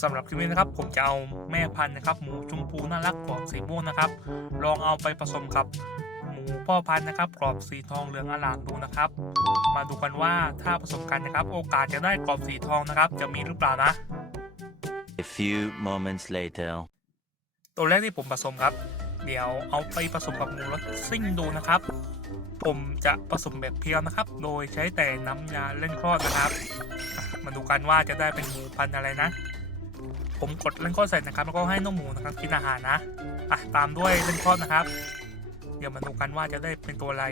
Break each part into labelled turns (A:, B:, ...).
A: สำหรับคลิปนี้นะครับผมจะเอาแม่พันธุ์นะครับ หมูชมพูน่ารักกรอบสีม่วงนะครับ ลองเอาไปผสมกับหมูพ่อพันธุ์นะครับ กรอบสีทองเหลืองอลามดูนะครับ มาดูกันว่าถ้าผสมกันนะครับ โอกาสจะได้กรอบสีทองนะครับ จะมีหรือเปล่านะ
B: A few moments later.
A: ตัวแรกที่ผมผสมครับ เดี๋ยวเอาไปผสมกับหมูรสซิ่งดูนะครับ ผมจะผสมแบบเพียวนะครับ โดยใช้แต่น้ำยาเล่นคลอดนะครับ มาดูกันว่าจะได้เป็นหมูพันอะไรนะ ผมกดเล่นคลอดเสร็จนะครับ แล้วก็ให้น้องหมูนะครับกินอาหารนะอะตามด้วยเล่นคลอดนะครับ เดี๋ยวมาดูกันว่าจะได้เป็นตัวอะไร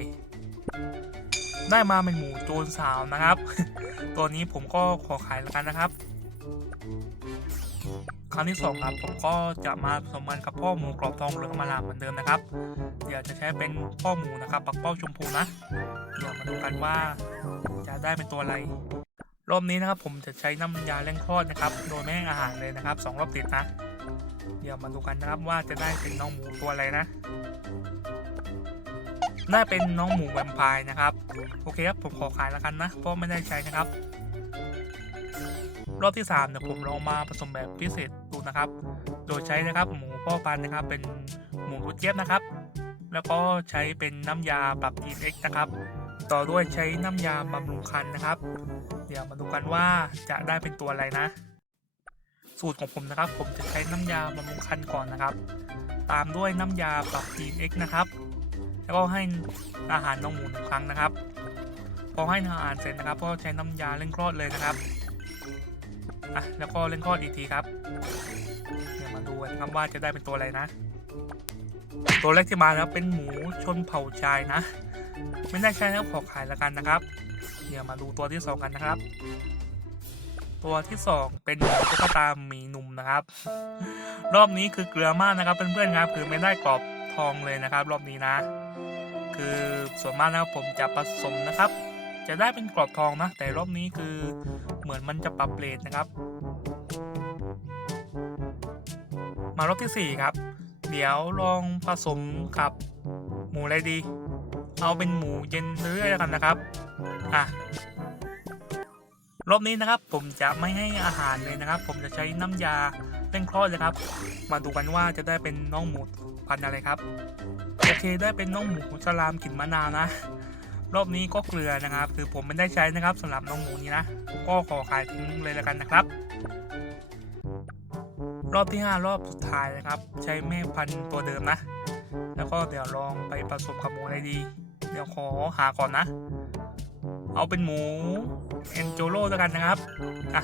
A: ได้มาเป็นหมูโจรสาวนะครับ ตัวนี้ผมก็ขอขายแล้วกันนะครับ รั้งที่สองครับผมก็จะมาผสมมันกับพ่อหมูกรอบทองเหลืองมาลามเหมือนเดิมนะครับเดี๋ยวจะใช้เป็นพ่อหมูนะครับ ปักเป้าชมพูนะเดี๋ยวมาดูกันว่าจะได้เป็นตัวอะไรรอบนี้นะครับผมจะใช้น้ำยาเร่งคลอดนะครับ โดยไม่ให้อาหารเลยนะครับสองรอบติดนะ เดี๋ยวมาดูกันนะครับว่าจะได้เป็นน้องหมูตัวอะไรนะได้เป็นน้องหมูแวมไพร์นะครับ โอเคครับผมขอขายแล้วกันนะ เพราะไม่ได้ใช้นะครับ รอบที่3เนี่ยผมลองมาผสมแบบพิเศษดูนะครับ โดยใช้นะครับหมูพ่อพันธุ์นะครับ เป็นหมูรุดเจี๊ยบนะครับ แล้วก็ใช้เป็นน้ำยาปรับ DX นะครับ ต่อด้วยใช้น้ำยาบำรุงคันนะครับ เดี๋ยวมาดูกันว่าจะได้เป็นตัวอะไรนะ สูตรของผมนะครับ ผมจะใช้น้ำยาบำรุงคันก่อนนะครับ ตามด้วยน้ำยาปรับ DX นะครับ แล้วก็ให้อาหารน้องหมูหนึ่งครั้งนะครับพอให้อาหารเสร็จนะครับ ก็ใช้น้ำยาเร่งคลอดเลยนะครับ อะแล้วก็เล่นคลออีกทีครับเดี๋ยวมาดูกันครับว่าจะได้เป็นตัวอะไรนะ ตัวแรกที่มาแล้วเป็นหมูชนเผ่าชายนะ ไม่ได้ใช้แล้วขอขายแล้วกันนะครับ เดี๋ยวมาดูตัวที่สองกันนะครับ ตัวที่สองเป็นหมูตุ๊กตาหมีหนุ่มนะครับ รอบนี้คือเกลือมากนะครับเพื่อนๆครับคือไม่ได้กรอบทองเลยนะครับ รอบนี้นะ คือส่วนมากนะครับผมจะผสมนะครับ จะได้เป็นกรอบทองนะ แต่รอบนี้คือเหมือนมันจะปรับเรทนะครับ มารอบที่ 4 ครับ เดี๋ยวลองผสมกับหมูอะไรดี เอาเป็นหมูเย็นเรื่อยแล้วกันนะครับอะรอบนี้นะครับผมจะไม่ให้อาหารเลยนะครับ ผมจะใช้น้ำยาเร่งคลอดเลยครับ มาดูกันว่าจะได้เป็นน้องหมูพันอะไรครับ โอเคได้เป็นน้องหมูสลามกลิ่นมะนาวนะ รอบนี้ก็เกลือนะครับ คือผมไม่ได้ใช้นะครับสำหรับน้องหมูนี้นะผมก็ขอขายทิ้งเลยแล้วกันนะครับ รอบที่ 5 รอบสุดท้ายนะครับ ใช้แม่พันธุ์ตัวเดิมนะ แล้วก็เดี๋ยวลองไปผสมกับหมูอะไรดี เดี๋ยวขอหาก่อนนะ เอาเป็นหมูเอนโจโร่แล้วกันนะครับอะ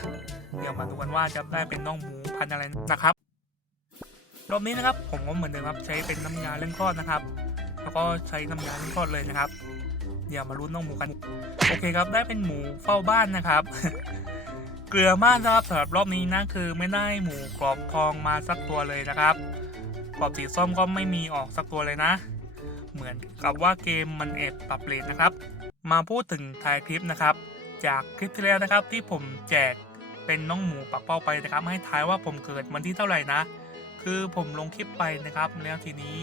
A: เดี๋ยวมาดูกันว่าจะได้เป็นน้องหมูพันธุ์อะไรนะครับ รอบนี้นะครับผมก็เหมือนเดิมครับใช้เป็นน้ำยาเล่นคลอดนะครับ แล้วก็ใช้น้ำยาเล่นคลอดเลยนะครับ เดี๋ยวมาลุ้นน้องหมูกัน โอเคครับ ได้เป็นหมูเฝ้าบ้านนะครับ เกลือมากนะครับสำหรับรอบนี้นะคือไม่ได้หมูกรอบทองมาสักตัวเลยนะครับกรอบสีส้มก็ไม่มีออกสักตัวเลยนะ เหมือนกับว่าเกมมันแอบปรับเลทนะครับ มาพูดถึงท้ายคลิปนะครับ จากคลิปที่แล้วนะครับที่ผมแจกเป็นน้องหมูปักเป้าไปนะครับ ให้ทายว่าผมเกิดวันที่เท่าไหร่นะ คือผมลงคลิปไปนะครับ แล้วทีนี้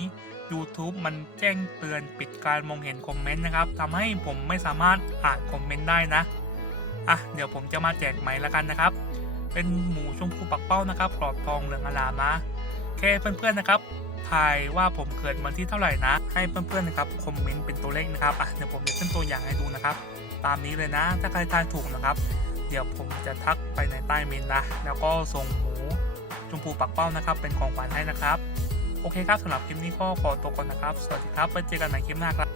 A: YouTube มันแจ้งเตือนปิดการมองเห็นคอมเมนต์นะครับทำให้ผมไม่สามารถอ่านคอมเมนต์ได้นะอะเดี๋ยวผมจะมาแจกใหม่ล้วกันนะครับ เป็นหมูชมพูปักเป้านะครับกรอบทองเหลืองอลามนะแค่เพื่อนๆนะครับทายว่าผมเกิดวันที่เท่าไหร่นะ ให้เพื่อนๆนะครับคอมเมนต์เป็นตัวเลขนะครับอะเดี๋ยวผมจะขึ้นตัวอย่างให้ดูนะครับ ตามนี้เลยนะ ถ้าใครทายถูกนะครับ เดี๋ยวผมจะทักไปในใต้เมนนะแล้วก็ส่งหมู ชมพูปักเป้านะครับ เป็นของขวัญให้นะครับ โอเคครับสำหรับคลิปนี้ก็ขอตัวก่อนนะครับ สวัสดีครับไว้เจอกันใหม่คลิปหน้าครับ